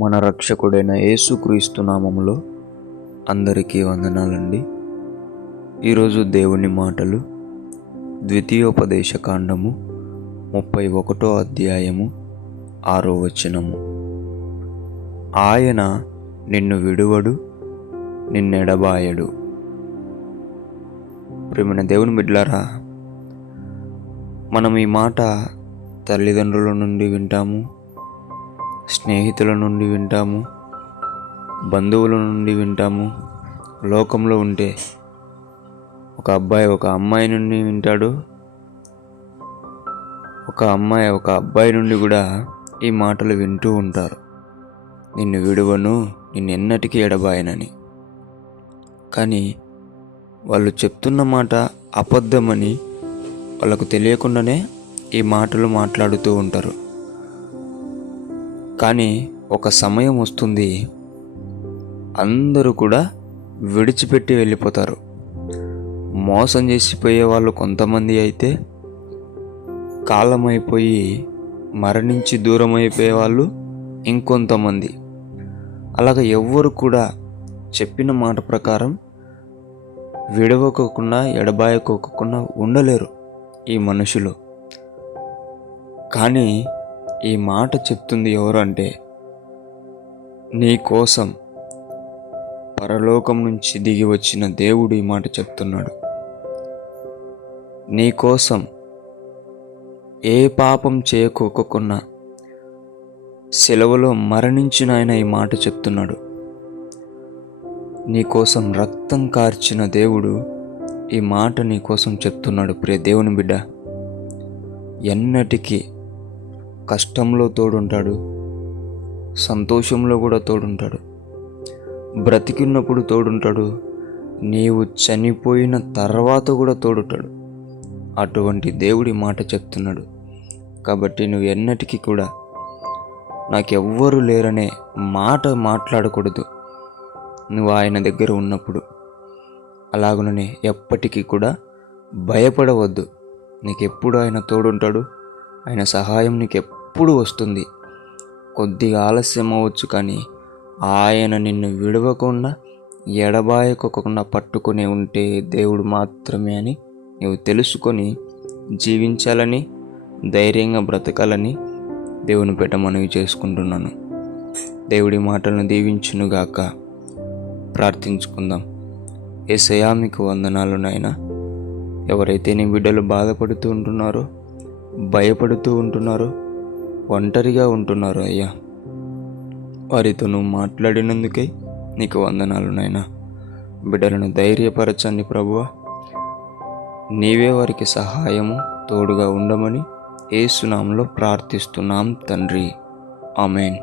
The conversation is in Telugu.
మన రక్షకుడైన యేసుక్రీస్తు నామములో అందరికీ వందనాలండి. ఈరోజు దేవుని మాటలు ద్వితీయోపదేశ కాండము 31వ అధ్యాయము 6వ వచనము. ఆయన నిన్ను విడువడు, నిన్నెడబాయడు. ప్రియమైన దేవుని బిడ్డలారా, మనం ఈ మాట తల్లిదండ్రుల నుండి వింటాము, స్నేహితుల నుండి వింటాము, బంధువుల నుండి వింటాము. లోకంలో ఉంటే ఒక అబ్బాయి ఒక అమ్మాయి నుండి వింటాడు, ఒక అమ్మాయి ఒక అబ్బాయి నుండి కూడా ఈ మాటలు వింటూ ఉంటారు. నిన్ను విడువను, నిన్ను ఎన్నటికీ ఎడబాయనని. కానీ వాళ్ళు చెప్తున్న మాట అబద్ధమని వాళ్ళకు తెలియకుండానే ఈ మాటలు మాట్లాడుతూ ఉంటారు. కానీ ఒక సమయం వస్తుంది, అందరూ కూడా విడిచిపెట్టి వెళ్ళిపోతారు. మోసం చేసిపోయే వాళ్ళు కొంతమంది అయితే, కాలం అయిపోయి మరణించి దూరం అయిపోయే వాళ్ళు ఇంకొంతమంది. అలాగ ఎవ్వరు కూడా చెప్పిన మాట ప్రకారం విడవకోకుండా ఎడబాయకోకుండా ఉండలేరు ఈ మనుషులు. కానీ ఈ మాట చెప్తుంది ఎవరు అంటే, నీ కోసం పరలోకం నుంచి దిగి వచ్చిన దేవుడు ఈ మాట చెప్తున్నాడు. నీ కోసం ఏ పాపం చేయకోకుండా సెలవులో మరణించిన ఆయన ఈ మాట చెప్తున్నాడు. నీ కోసం రక్తం కార్చిన దేవుడు ఈ మాట నీ కోసం చెప్తున్నాడు. ప్రియ దేవుని బిడ్డ, ఎన్నటికీ కష్టంలో తోడుంటాడు, సంతోషంలో కూడా తోడుంటాడు, బ్రతికున్నప్పుడు తోడుంటాడు, నీవు చనిపోయిన తర్వాత కూడా తోడుంటాడు. అటువంటి దేవుడి మాట చెప్తున్నాడు. కాబట్టి నువ్వు ఎన్నటికీ కూడా నాకెవ్వరు లేరనే మాట మాట్లాడకూడదు నువ్వు ఆయన దగ్గర ఉన్నప్పుడు. అలాగనే ఎప్పటికీ కూడా భయపడవద్దు. నీకెప్పుడు ఆయన తోడుంటాడు, ఆయన సహాయం నీకు ఎప్పుడు వస్తుంది. కొద్దిగా ఆలస్యం అవ్వచ్చు, కానీ ఆయన నిన్ను విడవకుండా ఎడబాయకోకుండా పట్టుకునే ఉంటే దేవుడు మాత్రమే అని నీవు తెలుసుకొని జీవించాలని, ధైర్యంగా బ్రతకాలని దేవుని పేట మనవి చేసుకుంటున్నాను. దేవుడి మాటలను దీవించునుగాక. ప్రార్థించుకుందాం. యేసయ్యా, మీకు వందనాలు నాయనా. ఎవరైతే నీ బిడ్డలు బాధపడుతూ ఉంటున్నారో, భయపడుతూ ఉంటున్నారో, ఒంటరిగా ఉంటున్నారో అయ్యా, వారితో నువ్వు మాట్లాడినందుకై నీకు వందనాలు నాయనా. బిడ్డలను ధైర్యపరచండి ప్రభువా. నీవే వారికి సహాయము తోడుగా ఉండమని యేసు నామములో ప్రార్థిస్తున్నాం తండ్రి. ఆమేన్.